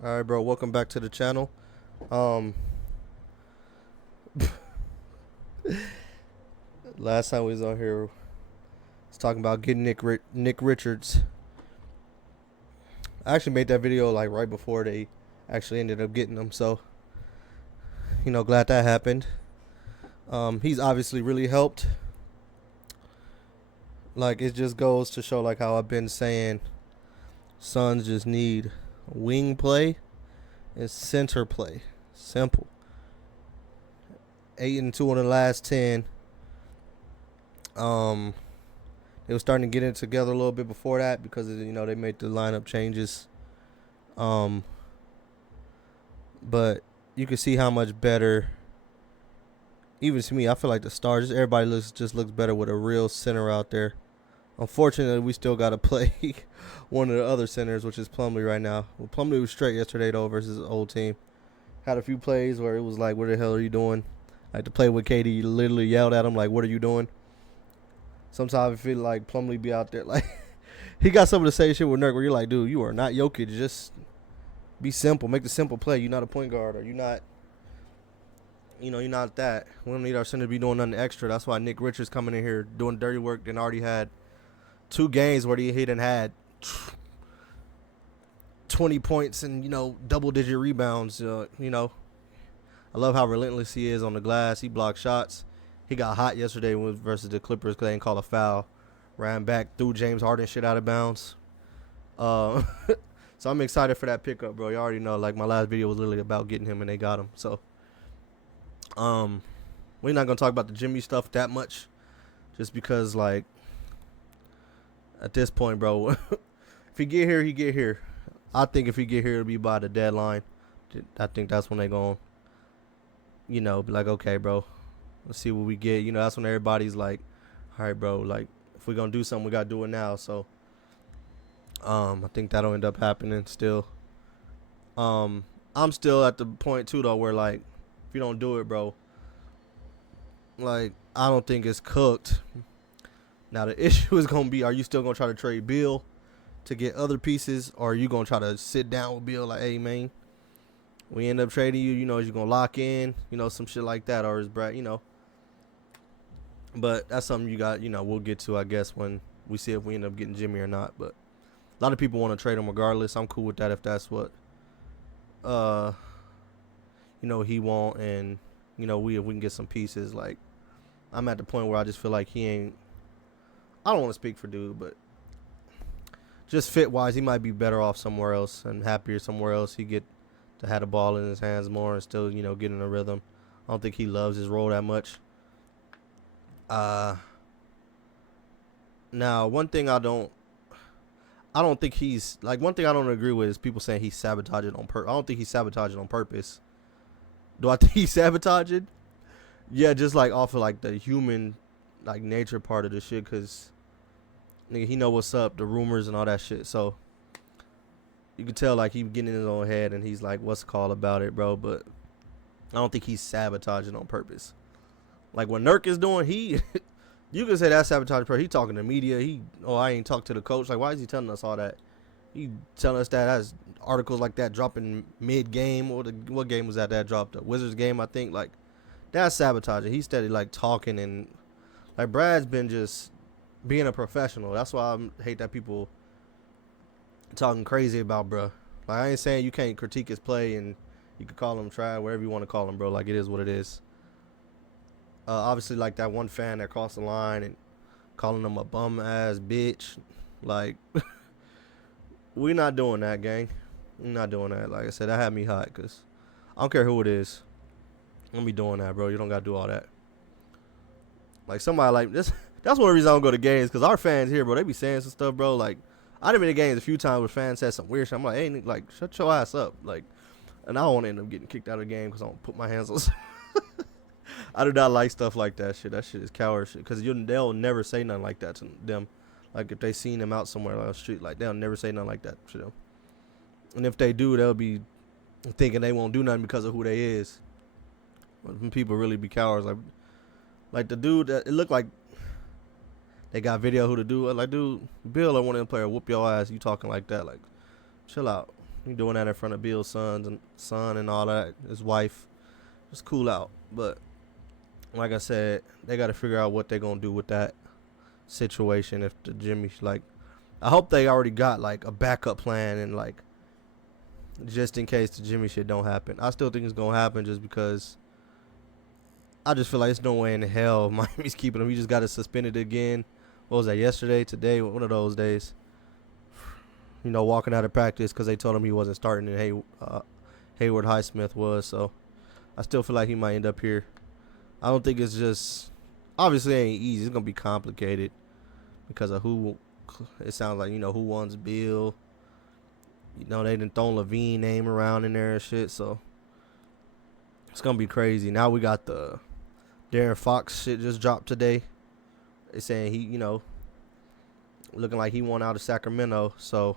All right, bro. Welcome back to the channel. Um, last time we was on here, was talking about getting Nick Richards. I actually made that video like right before they actually ended up getting him. So, glad that happened. He's obviously really helped. Like it just goes to show like how I've been saying, Suns just need wing play and center play. Simple. 8-2 in the last 10. They were starting to get it together a little bit before that because they made the lineup changes. But you can see how much better. Even to me, I feel like the Stars, everybody looks better with a real center out there. Unfortunately, we still got to play one of the other centers, which is Plumlee right now. Well, Plumlee was straight yesterday though versus the old team. Had a few plays where it was like, "What the hell are you doing?" Like to play with KD, literally yelled at him like, "What are you doing?" Sometimes I feel like Plumlee be out there like he got some of the same shit with Nurk where you're like, dude, you are not Jokic. Just be simple. Make the simple play. You're not a point guard or you're not that. We don't need our center to be doing nothing extra. That's why Nick Richards coming in here doing dirty work and already had 2 games where he done had 20 points and, double-digit rebounds. I love how relentless he is on the glass. He blocks shots. He got hot yesterday versus the Clippers because they didn't call a foul. Ran back, threw James Harden shit out of bounds. So I'm excited for that pickup, bro. You already know, like, my last video was literally about getting him, and they got him. So, we're not going to talk about the Jimmy stuff that much just because, like, at this point, bro, if he get here, he get here. I think if he get here, it'll be by the deadline. I think that's when they going to, be like, okay, bro, let's see what we get. That's when everybody's like, all right, bro, like, if we're going to do something, we got to do it now. So, I think that'll end up happening still. I'm still at the point, too, though, where, like, if you don't do it, bro, like, I don't think it's cooked. Now, the issue is going to be, are you still going to try to trade Bill to get other pieces, or are you going to try to sit down with Bill like, hey, man, we end up trading you, is you going to lock in, some shit like that, or is Brad, But that's something you got, we'll get to, I guess, when we see if we end up getting Jimmy or not. But a lot of people want to trade him regardless. I'm cool with that if that's what, he want, and, if we can get some pieces. Like, I'm at the point where I just feel like he ain't, I don't want to speak for dude, but just fit-wise, he might be better off somewhere else and happier somewhere else. He get to have the ball in his hands more and still, get in a rhythm. I don't think he loves his role that much. Now, one thing I don't think he's, like, one thing I don't agree with is people saying he's sabotaging on purpose. I don't think he's sabotaging on purpose. Do I think he's sabotaging? Yeah, just, like, off of, like, the human, like, nature part of the shit, because, nigga, he know what's up, the rumors and all that shit, so you can tell, like, he getting in his own head, and he's like, what's the call about it, bro, but I don't think he's sabotaging on purpose. Like, what Nurk is doing, you can say that's sabotage. He talking to media. I ain't talked to the coach. Like, why is he telling us all that? He telling us that as articles like that dropping mid-game. What game was that dropped? The Wizards game, I think. Like, that's sabotaging. He's steady, like, talking. And, like, Brad's been just being a professional. That's why I hate that people talking crazy about bruh. Like, I ain't saying you can't critique his play and you can call him trash, whatever you want to call him, bro. Like, it is what it is. Obviously, like that one fan that crossed the line and calling him a bum ass bitch. Like, we not doing that, gang. We're not doing that. Like I said, that had me hot because I don't care who it is. I'm gonna be doing that, bro. You don't gotta do all that. Like, somebody like this. That's one reason I don't go to games, because our fans here, bro, they be saying some stuff, bro. Like, I've been to games a few times where fans said some weird shit. I'm like, hey, like, shut your ass up. Like, and I don't want to end up getting kicked out of the game because I don't put my hands on. I do not like stuff like that shit. That shit is coward shit. Because they'll never say nothing like that to them. Like, if they seen them out somewhere on the street, like, they'll never say nothing like that to them. And if they do, they'll be thinking they won't do nothing because of who they is. But people really be cowards. Like the dude, it looked like they got video who the dude. Like, dude, Bill or one of them players whoop your ass. You talking like that. Like, chill out. He doing that in front of Bill's son and all that, his wife. Just cool out. But like I said, they got to figure out what they're gonna do with that situation. If the Jimmy like, I hope they already got like a backup plan and like just in case the Jimmy shit don't happen. I still think it's gonna happen just because I just feel like there's no way in hell Miami's keeping him. He just got it suspended again. What was that, yesterday, today, one of those days? You know, walking out of practice because they told him he wasn't starting and Hayward Highsmith was. So I still feel like he might end up here. I don't think it's just, obviously it ain't easy. It's going to be complicated because of who, it sounds like, you know, who wants Bill. You know, they done thrown Levine name around in there and shit. So it's going to be crazy. Now we got the Darren Fox shit just dropped today. They saying he, you know, looking like he won out of Sacramento. So,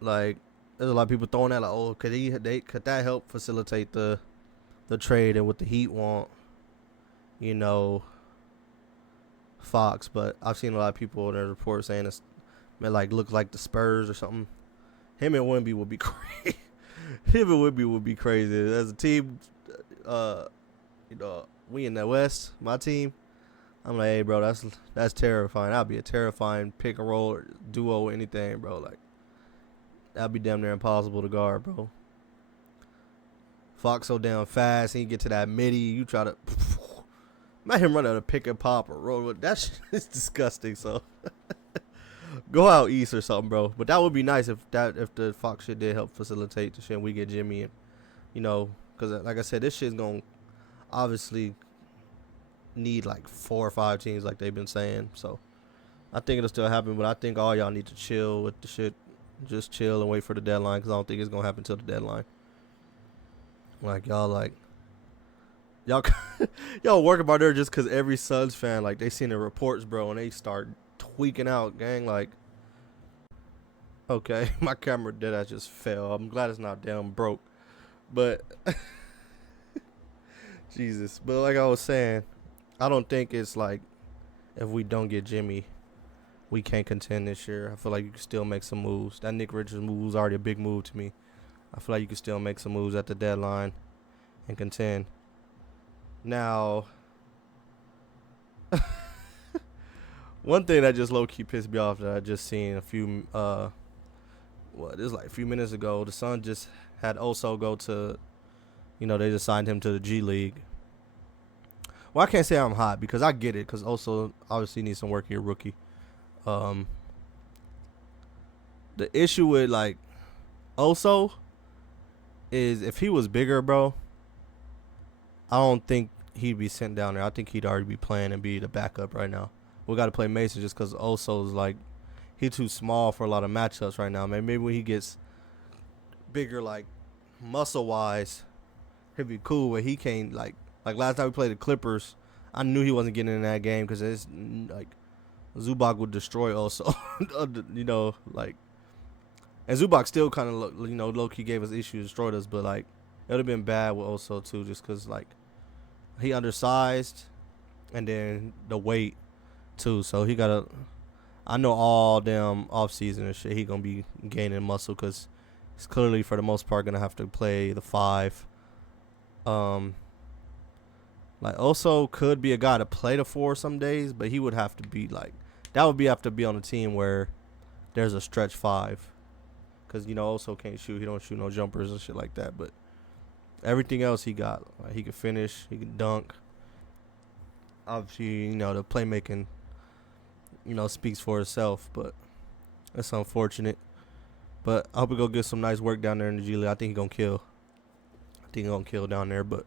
like, there's a lot of people throwing that like, oh, could that help facilitate the trade and what the Heat want, you know, Fox. But I've seen a lot of people in the report saying it's like look like the Spurs or something. Him and Wemby would be crazy. Him and Wemby would be crazy as a team. You know, we in the West, my team. I'm like, hey, bro, that's terrifying. That'd be a terrifying pick and roll or duo or anything, bro. Like, that'd be damn near impossible to guard, bro. Fox so damn fast, he can get to that midi. You try to, let him run out a pick and pop or roll. That shit is disgusting. So, go out east or something, bro. But that would be nice if the Fox shit did help facilitate the shit. And we get Jimmy and, you know, because like I said, this shit's gonna obviously need like 4 or 5 teams like they've been saying. So I think it'll still happen, but I think all y'all need to chill with the shit. Just chill and wait for the deadline because I don't think it's gonna happen till the deadline. Like y'all y'all work about there just because every Suns fan, like, they seen the reports, bro, and they start tweaking out, gang. Like, okay, my camera deadass just fell. I'm glad it's not damn broke, but Jesus. But like I was saying, I don't think it's like if we don't get Jimmy, we can't contend this year. I feel like you can still make some moves. That Nick Richards move was already a big move to me. I feel like you can still make some moves at the deadline and contend. Now, one thing that just low-key pissed me off that I just seen a few, this is like a few minutes ago, the Suns just had Oso go to, you know, they just signed him to the G League. Well, I can't say I'm hot because I get it because Oso obviously needs some work here, rookie. The issue with, like, Oso is if he was bigger, bro, I don't think he'd be sent down there. I think he'd already be playing and be the backup right now. We got to play Mason just because Oso's, like, he's too small for a lot of matchups right now, man. Maybe when he gets bigger, like, muscle-wise, he'd be cool, but he can't, like last time we played the Clippers, I knew he wasn't getting in that game because it's, like, Zubac would destroy Oso. You know, like, and Zubac still kind of, you know, low-key gave us issues, destroyed us, but, like, it would have been bad with Oso, too, just because, like, he undersized and then the weight, too. So he got to, I know all damn offseason and shit, he going to be gaining muscle because he's clearly, for the most part, going to have to play the 5. Like, Oso could be a guy to play the 4 some days, but he would have to be, like, that would be have to be on a team where there's a stretch 5. Because, you know, Oso can't shoot. He don't shoot no jumpers and shit like that, but everything else he got. Like, he can finish. He can dunk. Obviously, you know, the playmaking, you know, speaks for itself. But that's unfortunate. But I hope we go get some nice work down there in the G League. I think he's going to kill. I think he's going to kill down there. But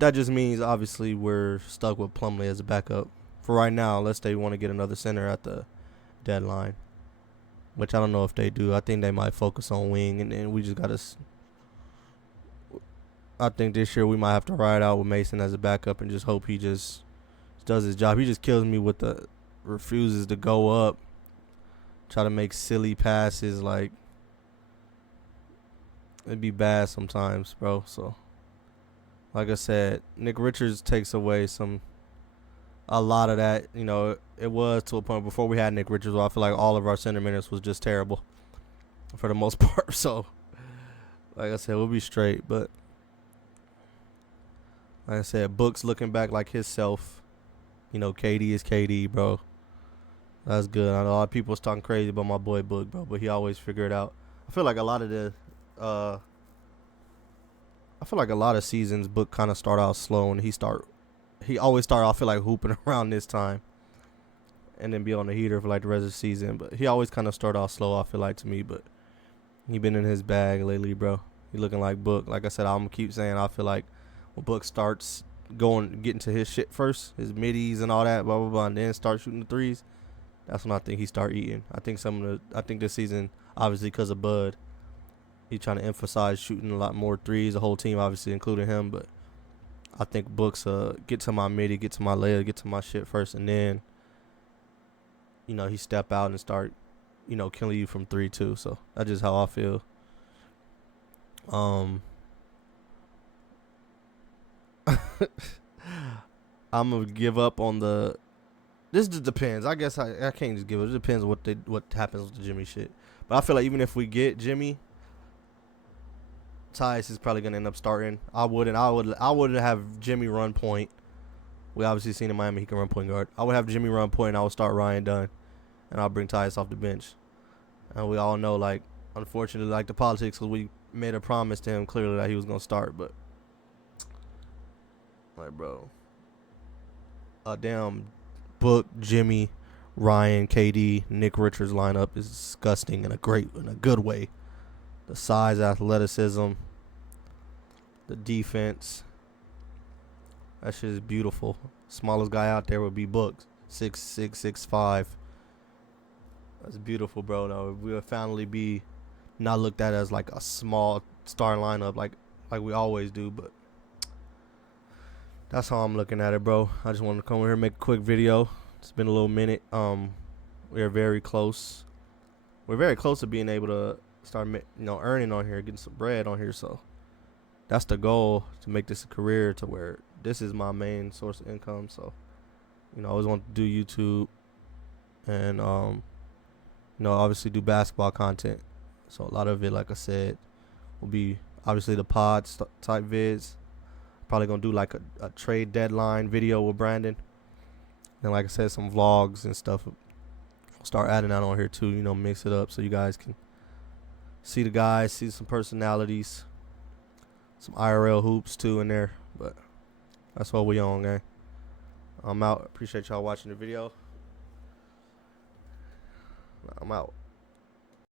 that just means, obviously, we're stuck with Plumlee as a backup for right now, unless they want to get another center at the deadline. Which I don't know if they do. I think they might focus on wing. And then we just got to, I think this year we might have to ride out with Mason as a backup and just hope he just does his job. He just kills me with the refuses to go up, try to make silly passes. Like, it'd be bad sometimes, bro. So, like I said, Nick Richards takes away some a lot of that, it was to a point before we had Nick Richards. Where I feel like all of our center minutes was just terrible for the most part. So, like I said, we'll be straight. But like I said, Book's looking back like himself. KD is KD, bro. That's good. I know a lot of people was talking crazy about my boy Book, bro, but he always figured it out. I feel like a lot of seasons Book kind of start out slow, and he always start off, I feel like, hooping around this time, and then be on the heater for like the rest of the season. But he always kind of start off slow, I feel like, to me. But he been in his bag lately, bro. He looking like Book. Like I said, I'm gonna keep saying I feel like when Book starts getting to his shit first, his middies and all that, blah blah blah, and then start shooting the threes. That's when I think he start eating. I think this season, obviously because of Bud, he trying to emphasize shooting a lot more threes. The whole team, obviously, including him. But I think Books get to my midi, get to my layup, get to my shit first, and then he step out and start killing you from 3 too. So that's just how I feel. I'm gonna give up on the. This just depends. I guess I can't just give it. It depends on what happens with the Jimmy shit. But I feel like even if we get Jimmy, Tyus is probably gonna end up starting. I wouldn't have Jimmy run point. We obviously seen in Miami he can run point guard. I would have Jimmy run point, and I would start Ryan Dunn, and I'll bring Tyus off the bench. And we all know, like, unfortunately, like the politics, because we made a promise to him clearly that he was gonna start, but like, bro, a damn Book, Jimmy, Ryan, KD, Nick Richards lineup is disgusting in a good way. The size, athleticism, the defense, that shit is beautiful. Smallest guy out there would be Book, 6'6", 6'5". That's beautiful, bro. No, we'll finally be not looked at as like a small star lineup like we always do, but that's how I'm looking at it, bro. I just wanted to come over here and make a quick video. It's been a little minute. We're very close. We're very close to being able to start, earning on here, getting some bread on here. So that's the goal, to make this a career, to where this is my main source of income. So, I always want to do YouTube and, obviously do basketball content. So a lot of it, like I said, will be obviously the pod type vids. Probably gonna do like a trade deadline video with Brandon, and like I said, some vlogs and stuff. I'll start adding that on here too. Mix it up so you guys can see the guys, see some personalities, some IRL hoops too in there. But that's what we on, gang. I'm out. Appreciate y'all watching the video. I'm out.